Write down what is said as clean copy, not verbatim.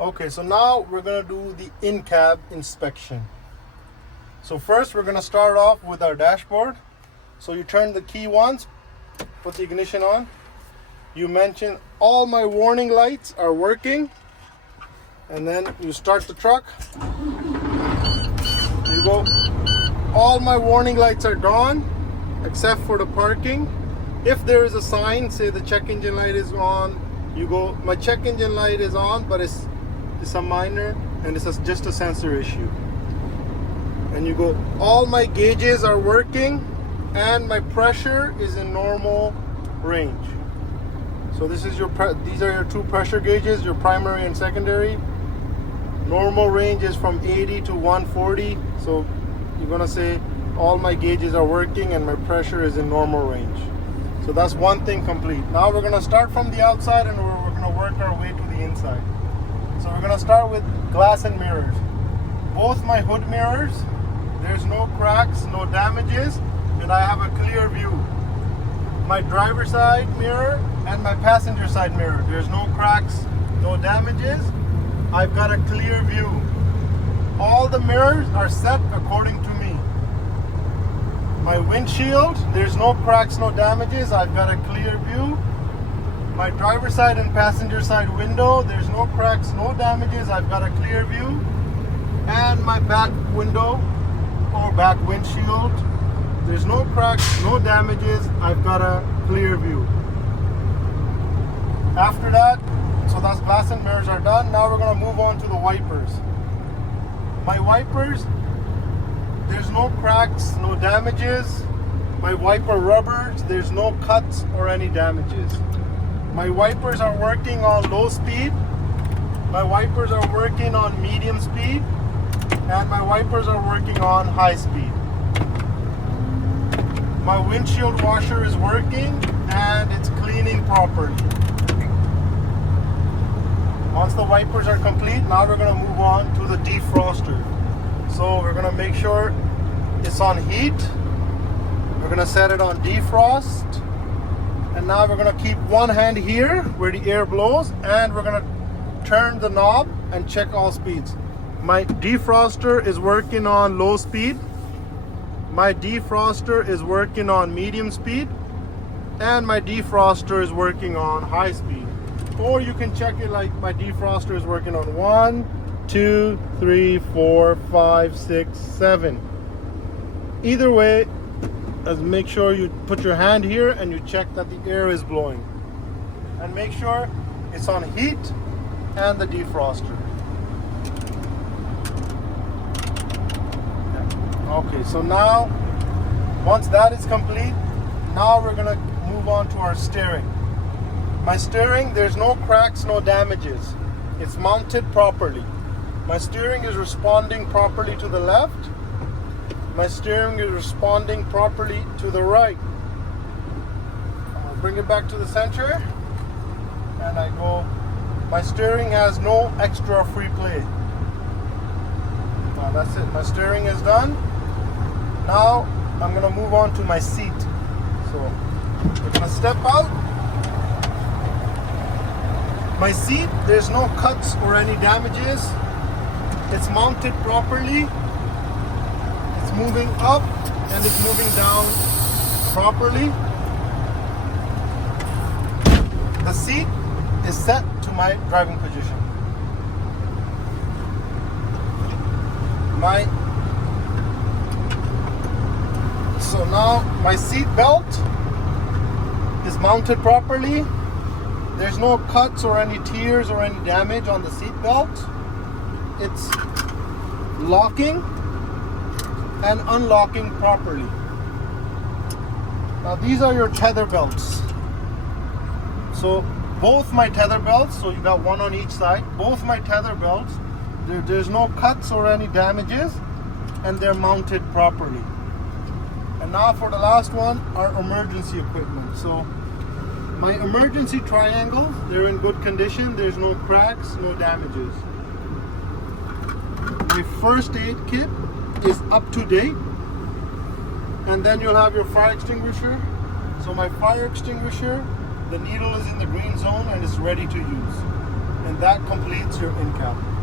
Okay, so now we're gonna do the in-cab inspection. So first we're gonna start off with our dashboard. So you turn the key once, put the ignition on. You mention all my warning lights are working. And then you start the truck. You go, all my warning lights are gone, except for the parking. If there is a sign, say the check engine light is on, you go, my check engine light is on, but it's a minor, and it's just a sensor issue. And you go, all my gauges are working, and my pressure is in normal range. So this is these are your two pressure gauges, your primary and secondary. Normal range is from 80 to 140. So you're gonna say all my gauges are working and my pressure is in normal range. So that's one thing complete. Now we're gonna start from the outside and we're gonna work our way to the inside. So we're gonna start with glass and mirrors. Both my hood mirrors, there's no cracks, no damages, and I have a clear view. My driver's side mirror and my passenger side mirror, there's no cracks, no damages. I've got a clear view. All the mirrors are set according to me. My windshield, there's no cracks, no damages. I've got a clear view. My driver's side and passenger side window, there's no cracks, no damages. I've got a clear view. And my back window or back windshield, there's no cracks, no damages. I've got a clear view. After that, so that's glass and mirrors are done. Now we're gonna move on to the wipers. My wipers, there's no cracks, no damages. My wiper rubbers, there's no cuts or any damages. My wipers are working on low speed. My wipers are working on medium speed. And my wipers are working on high speed. My windshield washer is working and it's cleaning properly. Once the wipers are complete, now we're going to move on to the defroster. So we're going to make sure it's on heat. We're going to set it on defrost. And now we're going to keep one hand here where the air blows, and we're going to turn the knob and check all speeds. My defroster is working on low speed. My defroster is working on medium speed. And my defroster is working on high speed. Or you can check it like my defroster is working on 1, 2, 3, 4, 5, 6, 7. Either way, just make sure you put your hand here and you check that the air is blowing. And make sure it's on heat and the defroster. Okay, so now, once that is complete, now we're gonna move on to our steering. My steering, there's no cracks, no damages. It's mounted properly. My steering is responding properly to the left. My steering is responding properly to the right. I'll bring it back to the center. And I go, my steering has no extra free play. Now that's it, my steering is done. Now I'm gonna move on to my seat. So we're gonna step out. My seat, there's no cuts or any damages. It's mounted properly. It's moving up and it's moving down properly. The seat is set to my driving position. So now my seat belt is mounted properly. There's no cuts or any tears or any damage on the seat belt. It's locking and unlocking properly. Now these are your tether belts. So both my tether belts, so you got one on each side, both my tether belts, there's no cuts or any damages, and they're mounted properly. And now for the last one, our emergency equipment. So my emergency triangles, they're in good condition. There's no cracks, no damages. My first aid kit is up to date. And then you'll have your fire extinguisher. So my fire extinguisher, the needle is in the green zone and it's ready to use. and that completes your in-cab.